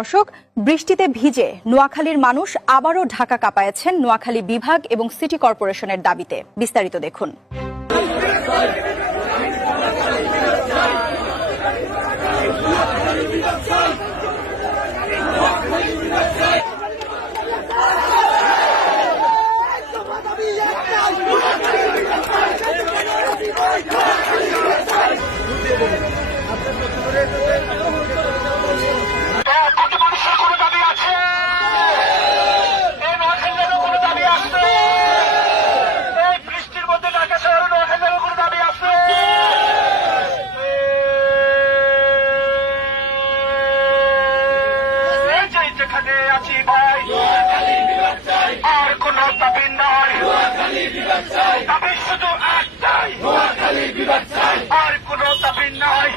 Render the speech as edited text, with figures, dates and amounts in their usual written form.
দর্শক, বৃষ্টিতে ভিজে নোয়াখালীর মানুষ আবারও ঢাকা কাঁপায়েছেন নোয়াখালী বিভাগ এবং সিটি কর্পোরেশনের দাবিতে। বিস্তারিত দেখুন। আর কোন দাবি নাই, দাবি শুধু একটাই, আর কোন দাবি নাই।